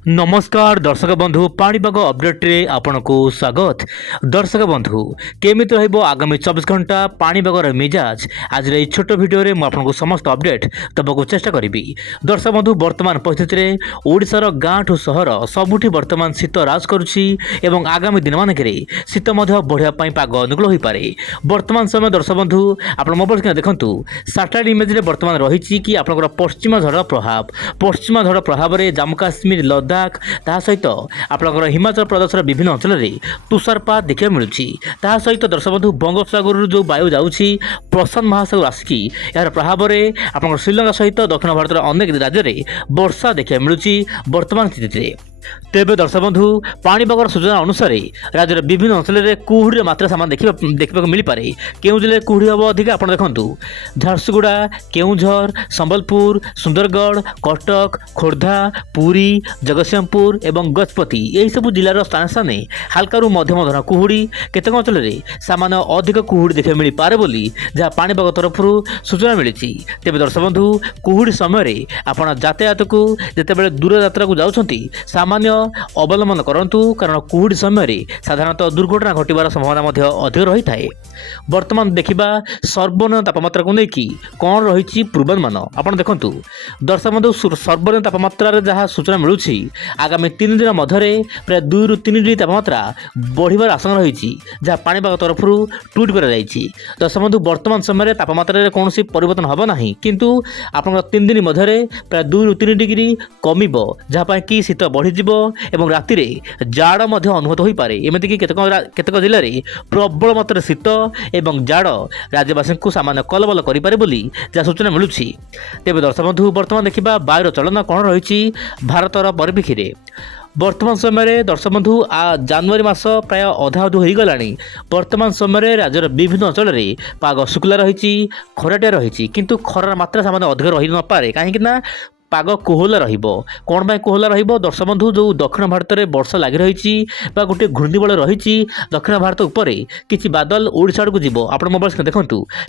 नमस्कार दर्शक बंधु पाणीपाग अपडेट रे आपनको स्वागत। दर्शक बंधु केमिति रहिबो आगामी 24 घंटा पाणीपागर मिजाज आज रे छोट वीडियो रे आपनको समस्त अपडेट दबाको चेष्टा करिबी। दर्शक बंधु वर्तमान परिस्थिति रे ओडिसा रो गाँ ठु सहर सबुठी वर्तमान शीत राज करुछि एवं आगामी दिन मानकरे शीत मध्य बढ़िया पई पाग अनुकूल होई पारे। वर्तमान समय दर्शक बंधु आपण मोबाइल के देखंतु सैटेलाइट इमेज रे वर्तमान रहिछि कि आपनकर पश्चिम झड़ प्रभाव रे जम्मू काश्मीर लद्दाख ता सहित आपनकर हिमाचल प्रदेश विभिन्न अंचल में तुषारपात देखा मिलूँ। ता सहित दर्शक बंधु बंगोपसागर जो वायु जाऊँगी प्रशांत महासागर आसिकी यार प्रभाव में आप श्रीलंका सहित दक्षिण भारत अनेक राज्य में वर्षा देखा मिलूँ वर्तमान स्थिति। तेबे दर्शक बंधु पाणीपागर सूचना अनुसार राज्यर विभिन्न अंचल में कुहुड़ी मात्रा सामान देखा मिल पारे। केउ जिले कुहुड़ी हम अधिक आप देखु झारसुगुड़ा, केउझर, संबलपुर, सुंदरगढ़, कटक, खोर्धा, पुरी, जगतसिंहपुर एवं गजपति यही सब जिलार स्थान स्थान हाल्का मध्यम धरण कुहुड़ी केतक अंचल में सामान्य अधिक कुहुड़ी देखा मिल पारे बोली जहाँ पाणीपाग तरफ सूचना मिली। तेबे दर्शक बंधु कुहुड़ी समय आप यातायात को जितेबाला दूर यात्रा को जाउछंती सामान्य अवलंबन करंतु कारण कुहुड़ी समय साधारणतः दुर्घटना घटवार संभावना अधिक रही थाए। वर्तमान देखा सर्वनिम्न तापमात्रा को लेकिन कौन रही पूर्वानुमान आपड़ देखु दर्शक बंधु सर्वनिम्न तापमात्रा जहाँ सूचना मिलूँ आगामी 3 दिन मध्य प्राय 2 ରୁ 3 डिग्री तापमात्रा बढ़िबार आशंका रही जहाँ पाणीपाग तरफ ट्वीट कर दर्शक बंधु वर्तमान समय तापमात्रा कौन परिवर्तन हम ना किंतु आप 3 दिन मध्य प्राय 2 ରୁ 3 डिग्री कमिब जहाँपाई कि शीत बढ़ी एवं राति जाड़ अनुभूत हो पारे। एमतीक केतक जिले में प्रबल मात्रा शीत एवं जाड़ राज्यवासी को सामान्य कलबल करे बोली जहाँ सूचना मिलूँ। तेज दर्शक बंधु वर्तमान देखा वायुर चलन कौन रही भारतर परिप्रेक्षी में। वर्तमान समय दर्शक बंधु जनवरी मास प्राय अधा अधु हो गला। वर्तमान समय राज्यर विभिन्न अंचल में पाग शुक्ला रही खराटिया रही किंतु खरार मात्रा सामान्य अधिक रही न पारे कहीं पाग कोहला कौन पाई कोहला दर्शक बंधु जो दक्षिण भारत में वर्षा लगी रही गोटे घूर्णिबल रही दक्षिण भारत उपर किसी बादल ओडिशा को जीव आप मोबाइल देखूँ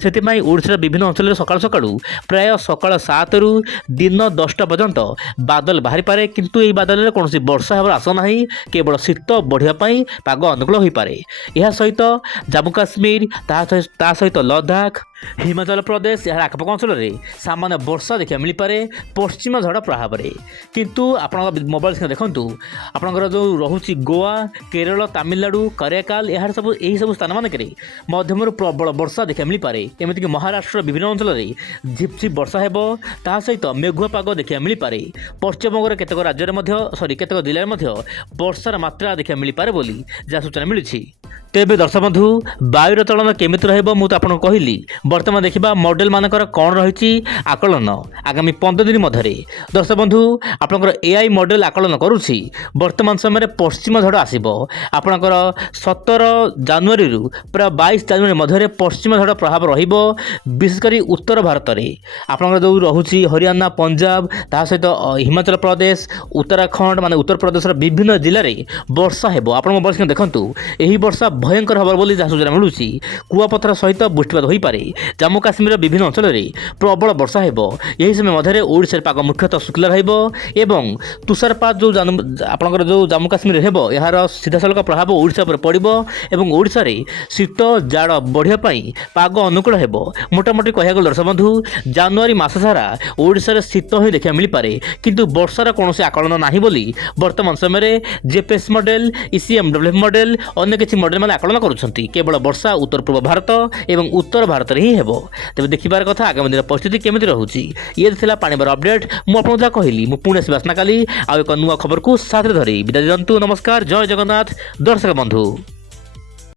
से ओडिशा विभिन्न अंचल में सकाल सकाळू प्राय सकाळ 7 ରୁ दिन 10टा पर्यंत बादल बाहरी पारे किंतु यही बादल कौन वर्षा होवर आशा ना केवल शीत बढ़ियापाई पाग अनुकूल हो पारे। यह सहित जम्मू काश्मीर ता सहित लद्दाख हिमाचल प्रदेश यार आखपाख अंचल में सामान्य वर्षा देखा मिल पारे पश्चिम झड़ प्रभाव में किंतु आप मोबाइल देखूँ आपंकर जो रोचे गोवा, केरल, तमिलनाडु, कराकाल यार सब यही सब स्थान मानक मध्यम प्रबल वर्षा देखा मिल पारे। एमतीक महाराष्ट्र विभिन्न अंचल में झिपझिप वर्षा हो ता सहित मेघुआ पाग देखा मिल पारे। पश्चिमबंगर केतक राज्य में केतक जिले में वर्षार मात्रा देखा मिल पारे बोली जहाँ सूचना मिली। तेबे दर्शक बंधु वायुर चलन केमिति रहइबो मु तो आपन कहली। वर्तमान देखा मॉडल मानकर कौन रही आकलन आगामी 15 दिन मध्य दर्शक बंधु आपनकर एआई मॉडल आकलन करुछि वर्तमान समय पश्चिम झड़ आसिबो आपनकर 17 जनवरी रु प्राय 22 जनवरी मध्य पश्चिम झड़ प्रभाव रहिबो विशेषकर उत्तर भारत में आपनकर जो रहुछि हरियाणा, पंजाब ता सहित हिमाचल प्रदेश, उत्तराखंड माने उत्तर प्रदेश विभिन्न जिले में वर्षा हेबो। आपण मोबाइल देखंतु एही वर्षा भयंकर हबार बोली जहाँ सूचना मिलूँ कुआपथर सहित बृष्टिपात हो पारे। जम्मू काश्मीर विभिन्न अंचल में प्रबल वर्षा हो यही समय मध्य ओडिशा पाग मुख्यतः शुक्ला रही तुषारपात जो आपंकर जो जम्मू काश्मीर हो यार सीधासलख प्रभाव ओडिशा पर पड़ो और ओडिशा रे शीत जाड़ बढ़ियापाई पाग अनुकूल हो। मोटामोटी कह दर्शक बंधु जनवरी मास सारा ओडिशा रे शीत ही देखा मिल पारे किंतु वर्षार कौन आकलन ना बोली वर्तमान समय जेपीएस मॉडल, ईसीएमडब्ल्यू मॉडल अन्य किसी मॉडल मैंने आकलन करुँच केवल वर्षा उत्तर पूर्व भारत एवं उत्तर भारत ही हेबो। तेज देखिबार कथा आगामी दिन परिस्थिति केमिति रहुछि ये थिला पाणीपाग अपडेट मु आपन जा कहली मु पुणे आसना काली आ एक नुआ खबर को साथ धरी विदा दियंतु। नमस्कार, जय जगन्नाथ दर्शक बंधु।